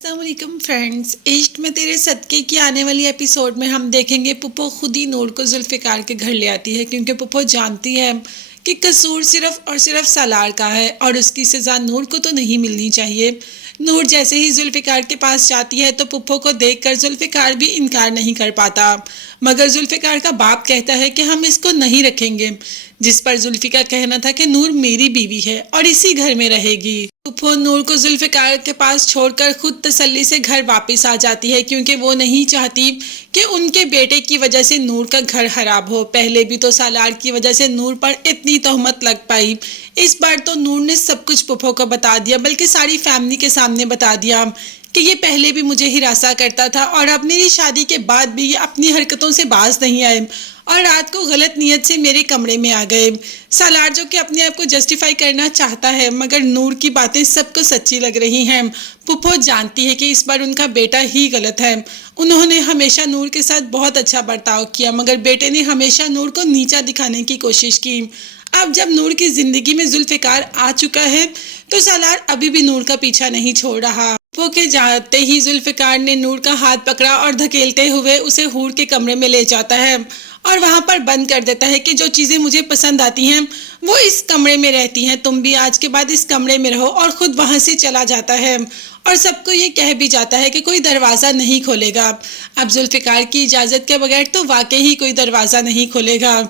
अस्सलाम वालेकुम फ्रेंड्स। इश्क में तेरे सदके की आने वाली एपिसोड में हम देखेंगे पुप्पो खुद ही नूर को जुल्फ़िकार के घर ले आती है, क्योंकि पुप्पो जानती है कि कसूर सिर्फ और सिर्फ सालार का है और उसकी सज़ा नूर को तो नहीं मिलनी चाहिए। नूर जैसे ही जुल्फ़िकार के पास जाती है तो पुप्पो को देखकर जुल्फ़िकार भी इनकार नहीं कर पाता, मगर जुल्फ़िकार का बाप कहता है कि हम इसको नहीं रखेंगे, जिस पर जुल्फ़ी का कहना था कि नूर मेरी बीवी है और इसी घर में रहेगी। पुप्पो नूर को जुल्फ़िकार के पास छोड़कर खुद तसल्ली से घर वापस आ जाती है, क्योंकि वो नहीं चाहती कि उनके बेटे की वजह से नूर का घर खराब हो। पहले भी तो सालार की वजह से नूर पर इतनी तोहमत लग पाई, इस बार तो नूर ने सब कुछ पुप्पो को बता दिया, बल्कि सारी फैमिली के सामने बता दिया कि ये पहले भी मुझे हिरासा करता था और अब मेरी शादी के बाद भी ये अपनी हरकतों से बाज नहीं आए और रात को गलत नीयत से मेरे कमरे में आ गए। सालार जो कि अपने आप को जस्टिफाई करना चाहता है, मगर नूर की बातें सबको सच्ची लग रही हैं। पुप्पो जानती है कि इस बार उनका बेटा ही गलत है। उन्होंने हमेशा नूर के साथ बहुत अच्छा बर्ताव किया, मगर बेटे ने हमेशा नूर को नीचा दिखाने की कोशिश की। अब जब नूर की जिंदगी में जुल्फ़िकार आ चुका है तो सालार अभी भी नूर का पीछा नहीं छोड़ रहा। पुप्पो के जाते ही जुल्फ़िकार ने नूर का हाथ पकड़ा और धकेलते हुए उसे हूर के कमरे में ले जाता है और वहां पर बंद कर देता है कि जो चीज़ें मुझे पसंद आती हैं वो इस कमरे में रहती हैं, तुम भी आज के बाद इस कमरे में रहो, और खुद वहां से चला जाता है और सबको ये कह भी जाता है कि कोई दरवाज़ा नहीं खोलेगा। अब जुल्फ़िकार की इजाज़त के बगैर तो वाकई ही कोई दरवाज़ा नहीं खोलेगा।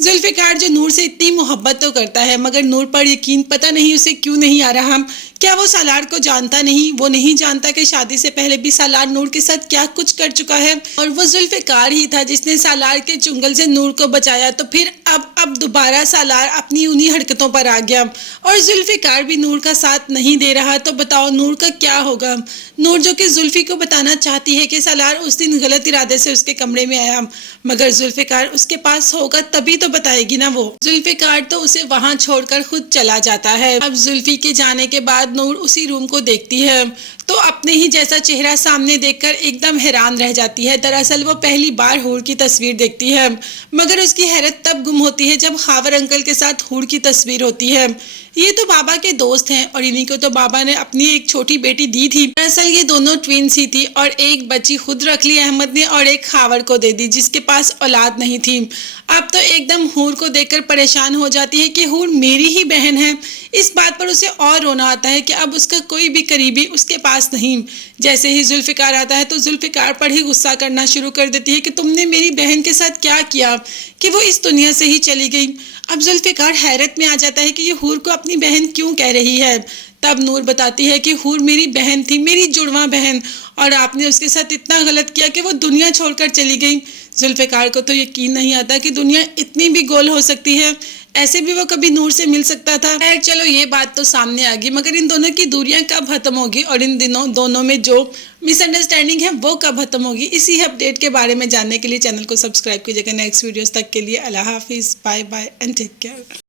जुल्फ़िकार जो नूर से इतनी मोहब्बत तो करता है, मगर नूर पर यकीन पता नहीं उसे क्यों नहीं आ रहा। क्या वो सालार को जानता नहीं? वो नहीं जानता कि शादी से पहले भी सालार नूर के साथ क्या कुछ कर चुका है, और वो जुल्फ़िकार ही था जिसने सालार के चुंगल से नूर को बचाया। तो फिर अब दोबारा सालार अपनी उन्हीं हरकतों पर आ गया और जुल्फ़िकार भी नूर का साथ नहीं दे रहा। तो बताओ नूर का क्या होगा? नूर जो कि जुल्फ़ी को बताना चाहती है कि सालार उस दिन गलत इरादे से उसके कमरे में आया, मगर जुल्फ़िकार उसके पास होगा तभी तो बताएगी ना। वो जुल्फ़िकार तो उसे वहां छोड़कर खुद चला जाता है। अब जुल्फ़ी के जाने के बाद नूर उसी रूम को देखती है तो अपने ही जैसा चेहरा सामने देखकर एकदम हैरान रह जाती है। दरअसल वो पहली बार हूर की तस्वीर देखती है, मगर उसकी हैरत तब गुम होती है जब खावर अंकल के साथ हूर की तस्वीर होती है। ये तो बाबा के दोस्त हैं और इन्हीं को तो बाबा ने अपनी एक छोटी बेटी दी थी। दरअसल ये दोनों ट्विंस ही थी और एक बच्ची खुद रख ली अहमद ने और एक खावर को दे दी, जिसके पास औलाद नहीं थी। अब तो एकदम हूर को देखकर परेशान हो जाती है कि हूर मेरी ही बहन है। इस बात पर उसे और रोना आता है कि अब उसका कोई भी करीबी उसके पास नहीं। जैसे ही जुल्फ़िकार आता है तो जुल्फ़िकार पर ही गुस्सा करना शुरू कर देती है कि तुमने मेरी बहन के साथ क्या किया कि वो इस दुनिया से ही चली गई। अब जुल्फ़िकार हैरत में आ जाता है कि ये हूर को अपनी बहन क्यों कह रही है। तब नूर बताती है कि हूर मेरी बहन थी, मेरी जुड़वा बहन, और आपने उसके साथ इतना गलत किया कि वो दुनिया छोड़कर चली गई। जुल्फ़िकार को तो यकीन नहीं आता कि दुनिया इतनी भी गोल हो सकती है, ऐसे भी वो कभी नूर से मिल सकता था। खैर चलो ये बात तो सामने आ गई, मगर इन दोनों की दूरियां कब खत्म होगी और इन दिनों दोनों में जो मिसअंडरस्टैंडिंग है वो कब खत्म होगी? इसी अपडेट के बारे में जानने के लिए चैनल को सब्सक्राइब कीजिएगा। नेक्स्ट वीडियोस तक के लिए अल्लाह हाफिज़, bye bye and take care.